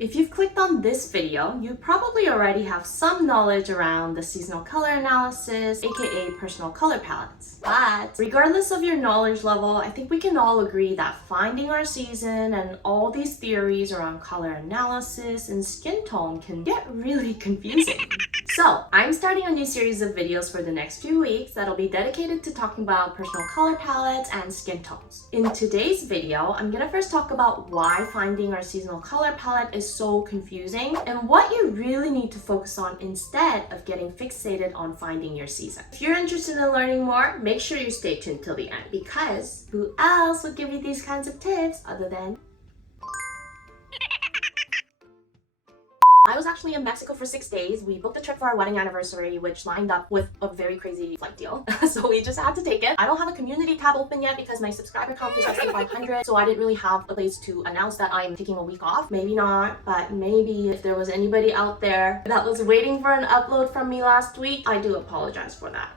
If you've clicked on this video, you probably already have some knowledge around the seasonal color analysis, aka personal color palettes. But regardless of your knowledge level, I think we can all agree that finding our season and all these theories around color analysis and skin tone can get really confusing. So, I'm starting a new series of videos for the next few weeks that'll be dedicated to talking about personal color palettes and skin tones. In today's video, I'm gonna first talk about why finding our seasonal color palette is so confusing and what you really need to focus on instead of getting fixated on finding your season. If you're interested in learning more, make sure you stay tuned till the end, because who else would give you these kinds of tips other than I was actually in Mexico for 6 days. We booked a trip for our wedding anniversary, which lined up with a very crazy flight deal. So we just had to take it. I don't have a community tab open yet because my subscriber count is just 500. So I didn't really have a place to announce that I'm taking a week off. Maybe not, but maybe if there was anybody out there that was waiting for an upload from me last week, I do apologize for that.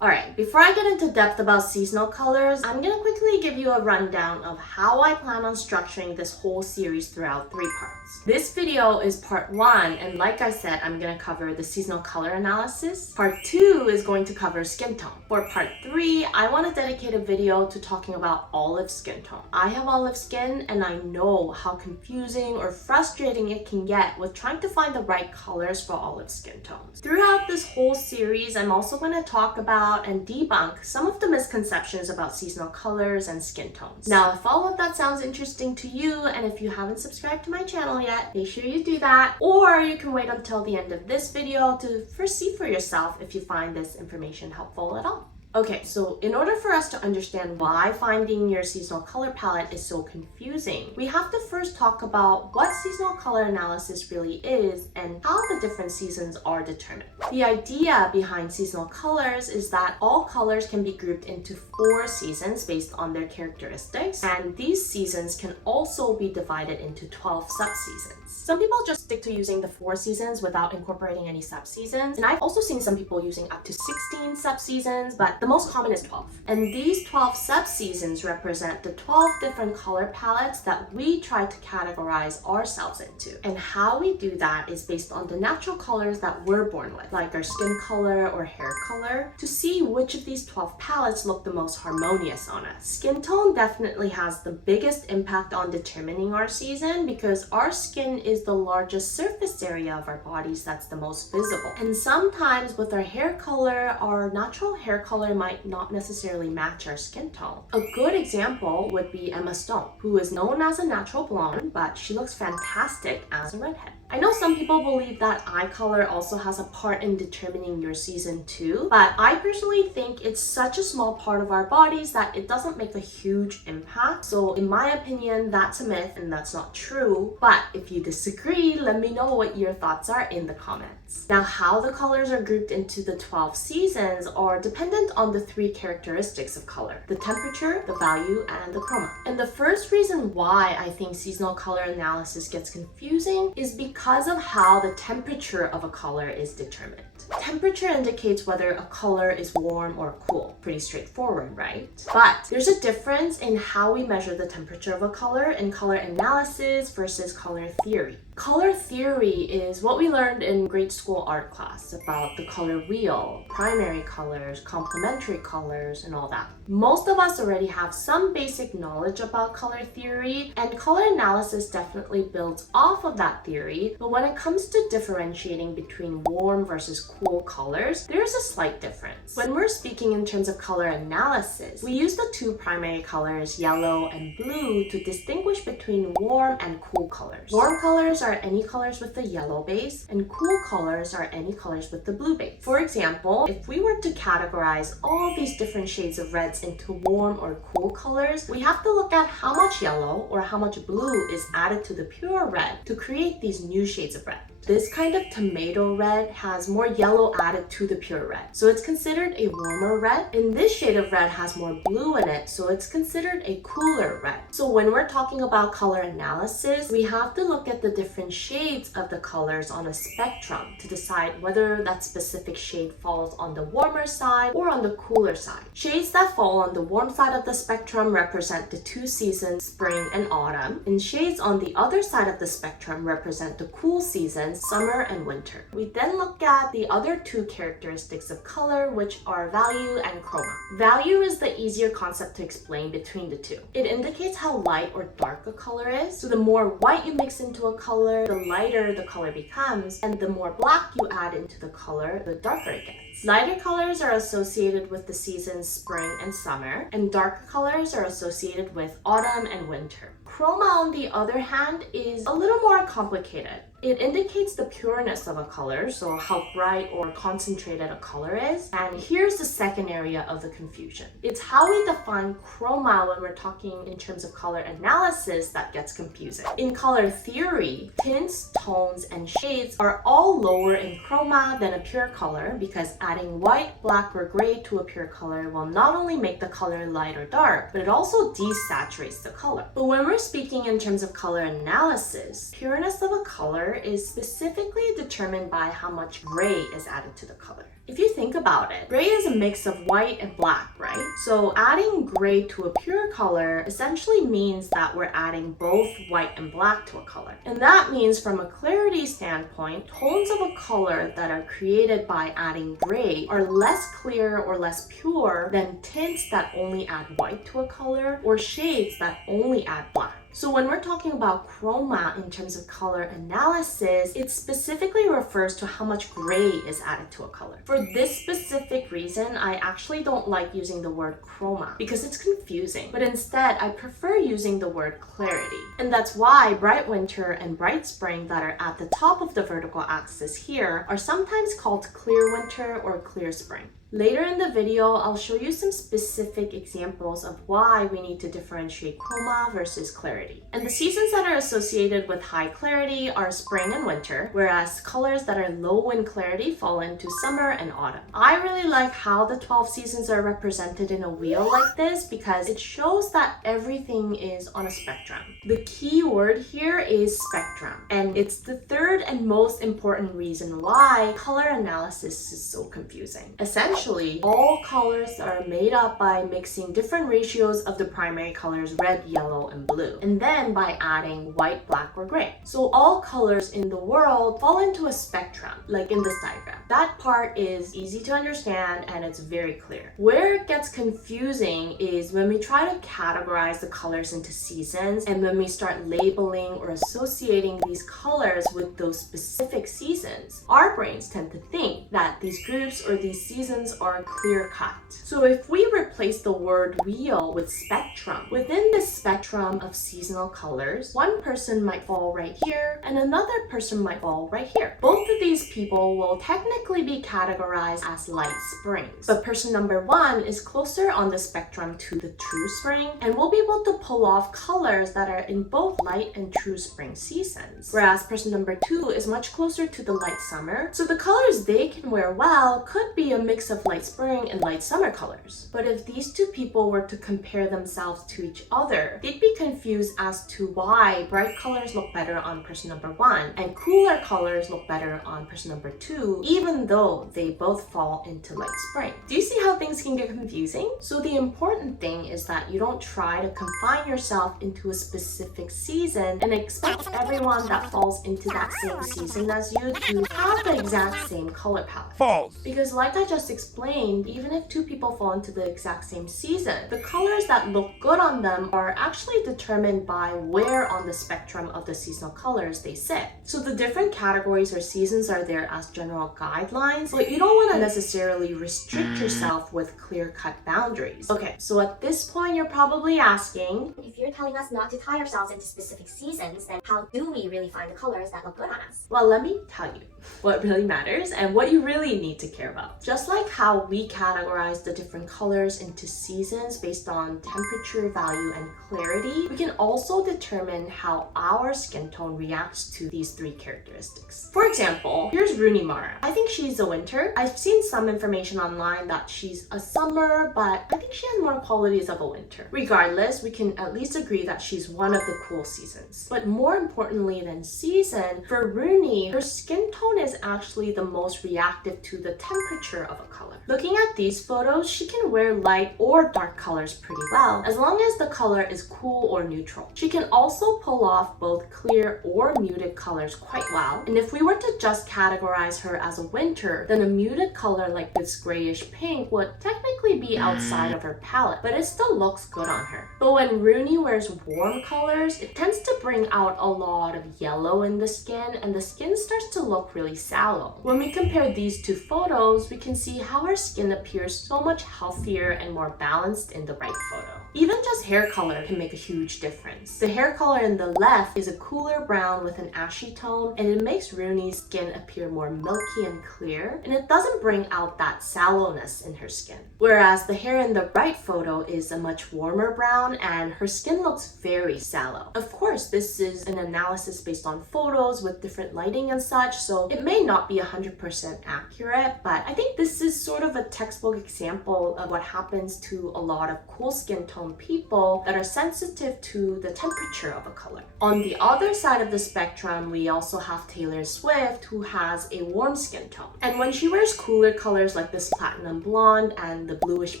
Alright, before I get into depth about seasonal colors, I'm gonna quickly give you a rundown of how I plan on structuring this whole series throughout 3 parts. This video is part 1, and like I said, I'm gonna cover the seasonal color analysis. Part 2 is going to cover skin tone. For part 3, I want to dedicate a video to talking about olive skin tone. I have olive skin, and I know how confusing or frustrating it can get with trying to find the right colors for olive skin tones. Throughout this whole series, I'm also going to talk about and debunk some of the misconceptions about seasonal colors and skin tones. Now, if all of that sounds interesting to you, and if you haven't subscribed to my channel yet, make sure you do that, or you can wait until the end of this video to first see for yourself if you find this information helpful at all. Okay, so in order for us to understand why finding your seasonal color palette is so confusing, we have to first talk about what seasonal color analysis really is and how the different seasons are determined. The idea behind seasonal colors is that all colors can be grouped into 4 seasons based on their characteristics, and these seasons can also be divided into 12 subseasons. Some people just stick to using the 4 seasons without incorporating any subseasons, and I've also seen some people using up to 16 subseasons, but the most common is 12. And these 12 subseasons represent the 12 different color palettes that we try to categorize ourselves into. And how we do that is based on the natural colors that we're born with, like our skin color or hair color, to see which of these 12 palettes look the most harmonious on us. Skin tone definitely has the biggest impact on determining our season because our skin is the largest surface area of our bodies that's the most visible. And sometimes with our hair color, our natural hair color might not necessarily match our skin tone. A good example would be Emma Stone, who is known as a natural blonde, but she looks fantastic as a redhead. I know some people believe that eye color also has a part in determining your season too, but I personally think it's such a small part of our bodies that it doesn't make a huge impact. So in my opinion, that's a myth and that's not true. But if you disagree, let me know what your thoughts are in the comments. Now, how the colors are grouped into the 12 seasons are dependent on the 3 characteristics of color: the temperature, the value, and the chroma. And the first reason why I think seasonal color analysis gets confusing is because of how the temperature of a color is determined. Temperature indicates whether a color is warm or cool. Pretty straightforward, right? But there's a difference in how we measure the temperature of a color in color analysis versus color theory. Color theory is what we learned in grade school art class about the color wheel, primary colors, complementary colors, and all that. Most of us already have some basic knowledge about color theory, and color analysis definitely builds off of that theory, but when it comes to differentiating between warm versus cool colors, there's a slight difference. When we're speaking in terms of color analysis, we use the 2 primary colors, yellow and blue, to distinguish between warm and cool colors. Warm colors are any colors with the yellow base, and cool colors are any colors with the blue base. For example, if we were to categorize all these different shades of reds into warm or cool colors, we have to look at how much yellow or how much blue is added to the pure red to create these new shades of red. This kind of tomato red has more yellow added to the pure red, so it's considered a warmer red. And this shade of red has more blue in it, so it's considered a cooler red. So when we're talking about color analysis, we have to look at the different shades of the colors on a spectrum to decide whether that specific shade falls on the warmer side or on the cooler side. Shades that fall on the warm side of the spectrum represent the two seasons, spring and autumn, and shades on the other side of the spectrum represent the cool seasons, summer and winter. We then look at the other two characteristics of color, which are value and chroma. Value is the easier concept to explain between the two. It indicates how light or dark a color is. So the more white you mix into a color, the lighter the color becomes, and the more black you add into the color, the darker it gets. Lighter colors are associated with the seasons spring and summer, and darker colors are associated with autumn and winter. Chroma, on the other hand, is a little more complicated. It indicates the pureness of a color, so how bright or concentrated a color is. And here's the second area of the confusion. It's how we define chroma when we're talking in terms of color analysis that gets confusing. In color theory, tints, tones, and shades are all lower in chroma than a pure color because adding white, black, or gray to a pure color will not only make the color light or dark, but it also desaturates the color. But when we're speaking in terms of color analysis, pureness of a color is specifically determined by how much gray is added to the color. If you think about it, gray is a mix of white and black, right? So adding gray to a pure color essentially means that we're adding both white and black to a color. And that means from a clarity standpoint, tones of a color that are created by adding gray are less clear or less pure than tints that only add white to a color or shades that only add black. So when we're talking about chroma in terms of color analysis, it specifically refers to how much gray is added to a color. For this specific reason, I actually don't like using the word chroma because it's confusing, but instead I prefer using the word clarity. And that's why bright winter and bright spring that are at the top of the vertical axis here are sometimes called clear winter or clear spring. Later in the video, I'll show you some specific examples of why we need to differentiate chroma versus clarity. And the seasons that are associated with high clarity are spring and winter, whereas colors that are low in clarity fall into summer and autumn. I really like how the 12 seasons are represented in a wheel like this because it shows that everything is on a spectrum. The key word here is spectrum, and it's the third and most important reason why color analysis is so confusing. Essentially, all colors are made up by mixing different ratios of the primary colors red, yellow, and blue, and then by adding white, black, or gray. So all colors in the world fall into a spectrum, like in this diagram. That part is easy to understand and it's very clear. Where it gets confusing is when we try to categorize the colors into seasons and when we start labeling or associating these colors with those specific seasons. Our brains tend to think that these groups or these seasons are clear cut. So if we replace the word wheel with spectrum, within this spectrum of seasonal colors, one person might fall right here and another person might fall right here. Both of these people will technically be categorized as light springs, but person number one is closer on the spectrum to the true spring and will be able to pull off colors that are in both light and true spring seasons, whereas person number two is much closer to the light summer, so the colors they can wear well could be a mix of light spring and light summer colors. But if these two people were to compare themselves to each other, they'd be confused as to why bright colors look better on person number one and cooler colors look better on person number two, even though they both fall into light spring. Do you see how things can get confusing? So the important thing is that you don't try to confine yourself into a specific season and expect everyone that falls into that same season as you to have the exact same color palette. False! Because like I just explained, even if two people fall into the exact same season, the colors that look good on them are actually determined by where on the spectrum of the seasonal colors they sit. So the different categories or seasons are there as general guidelines, but you don't want to necessarily restrict yourself with clear-cut boundaries. Okay, so at this point you're probably asking, if you're telling us not to tie ourselves into specific seasons, then how do we really find the colors that look good on us? well, let me tell you what really matters and what you really need to care about. Just like how we categorize the different colors into seasons based on temperature, value, and clarity, we can also determine how our skin tone reacts to these three characteristics. For example, here's Rooney. I think she's a winter. I've seen some information online that she's a summer, but I think she has more qualities of a winter. Regardless, we can at least agree that she's one of the cool seasons. But more importantly than season, for Rooney, her skin tone is actually the most reactive to the temperature of a color. Looking at these photos, she can wear light or dark colors pretty well, as long as the color is cool or neutral. She can also pull off both clear or muted colors quite well. And if we were to just categorize her as a winter, then a muted color like this grayish pink would technically be outside of her palette, but it still looks good on her. But when Rooney wears warm colors, it tends to bring out a lot of yellow in the skin, and the skin starts to look really sallow. When we compare these two photos, we can see how her skin appears so much healthier and more balanced in the right photo. Even just hair color can make a huge difference. The hair color in the left is a cooler brown with an ashy tone, and it makes Rooney's skin appear more milky and clear, and it doesn't bring out that sallowness in her skin. Whereas the hair in the right photo is a much warmer brown, and her skin looks very sallow. Of course, this is an analysis based on photos with different lighting and such, so it may not be 100% accurate, but I think this is sort of a textbook example of what happens to a lot of cool skin tone people that are sensitive to the temperature of a color. On the other side of the spectrum, we also have Taylor Swift, who has a warm skin tone. And when she wears cooler colors like this platinum blonde and the bluish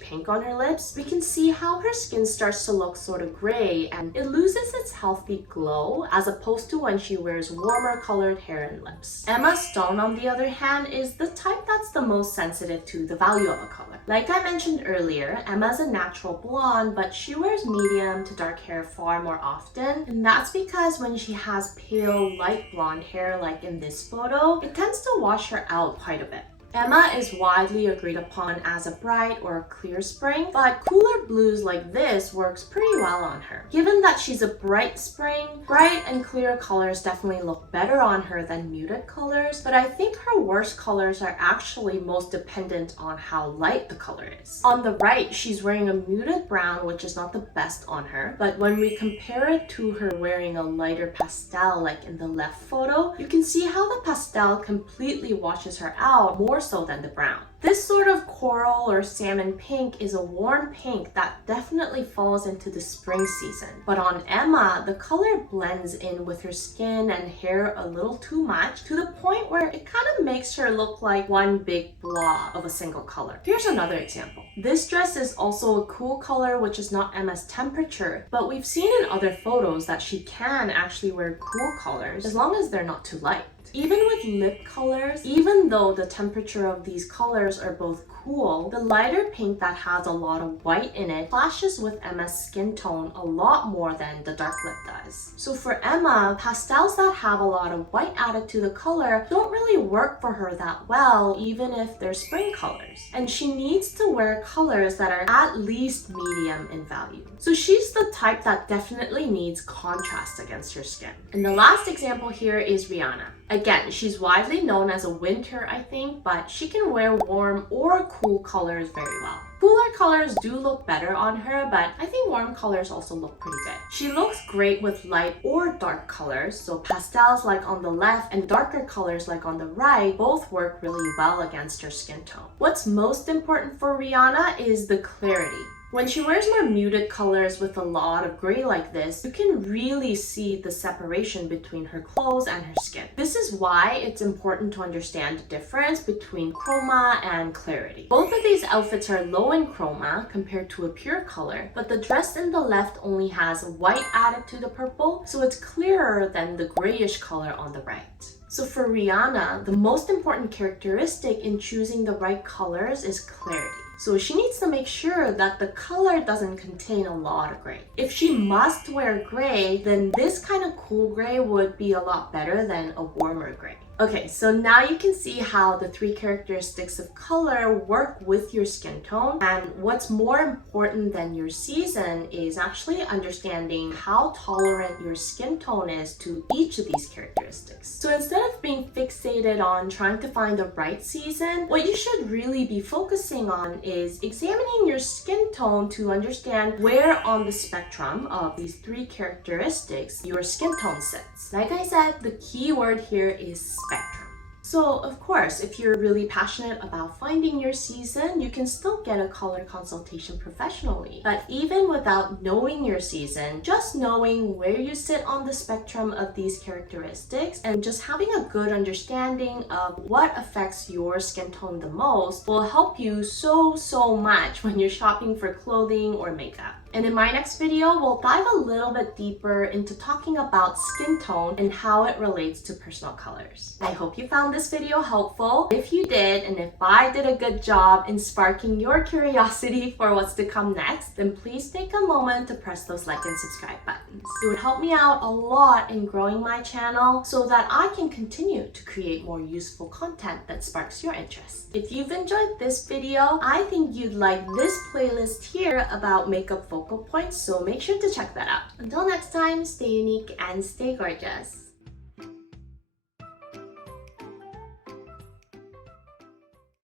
pink on her lips, we can see how her skin starts to look sort of gray and it loses its healthy glow as opposed to when she wears warmer colored hair and lips. Emma Stone, on the other hand, is the type that's the most sensitive to the value of a color. Like I mentioned earlier, Emma's a natural blonde, but she wears medium to dark hair far more often, and that's because when she has pale light blonde hair like in this photo, it tends to wash her out quite a bit. Emma is widely agreed upon as a bright or a clear spring, but cooler blues like this works pretty well on her. Given that she's a bright spring, bright and clear colors definitely look better on her than muted colors, but I think her worst colors are actually most dependent on how light the color is. On the right, she's wearing a muted brown, which is not the best on her, but when we compare it to her wearing a lighter pastel like in the left photo, you can see how the pastel completely washes her out more so than the brown. This sort of coral or salmon pink is a warm pink that definitely falls into the spring season. But on Emma, the color blends in with her skin and hair a little too much to the point where it kind of makes her look like one big blob of a single color. Here's another example. This dress is also a cool color, which is not Emma's temperature, but we've seen in other photos that she can actually wear cool colors as long as they're not too light. Even with lip colors, even though the temperature of these colors are both cool, the lighter pink that has a lot of white in it clashes with Emma's skin tone a lot more than the dark lip does. So for Emma, pastels that have a lot of white added to the color don't really work for her that well, even if they're spring colors. And she needs to wear colors that are at least medium in value. So she's the type that definitely needs contrast against her skin. And the last example here is Rihanna. Again, she's widely known as a winter, I think, but she can wear warm or cool colors very well. Cooler colors do look better on her, but I think warm colors also look pretty good. She looks great with light or dark colors, so pastels like on the left and darker colors like on the right both work really well against her skin tone. What's most important for Rihanna is the clarity. When she wears more muted colors with a lot of gray like this, you can really see the separation between her clothes and her skin. This is why it's important to understand the difference between chroma and clarity. Both of these outfits are low in chroma compared to a pure color, but the dress in the left only has white added to the purple, so it's clearer than the grayish color on the right. So for Rihanna, the most important characteristic in choosing the right colors is clarity. So she needs to make sure that the color doesn't contain a lot of gray. If she must wear gray, then this kind of cool gray would be a lot better than a warmer gray. Okay, so now you can see how the 3 characteristics of color work with your skin tone. And what's more important than your season is actually understanding how tolerant your skin tone is to each of these characteristics. So instead of being fixated on trying to find the right season, what you should really be focusing on is examining your skin tone to understand where on the spectrum of these 3 characteristics your skin tone sits. Like I said, the key word here is spectrum. So of course, if you're really passionate about finding your season, you can still get a color consultation professionally. But even without knowing your season, just knowing where you sit on the spectrum of these characteristics and just having a good understanding of what affects your skin tone the most will help you so much when you're shopping for clothing or makeup. And in my next video, we'll dive a little bit deeper into talking about skin tone and how it relates to personal colors. I hope you found this video helpful. If you did, and if I did a good job in sparking your curiosity for what's to come next, then please take a moment to press those like and subscribe buttons. It would help me out a lot in growing my channel so that I can continue to create more useful content that sparks your interest. If you've enjoyed this video, I think you'd like this playlist here about makeup focal points, so make sure to check that out. Until next time, stay unique and stay gorgeous.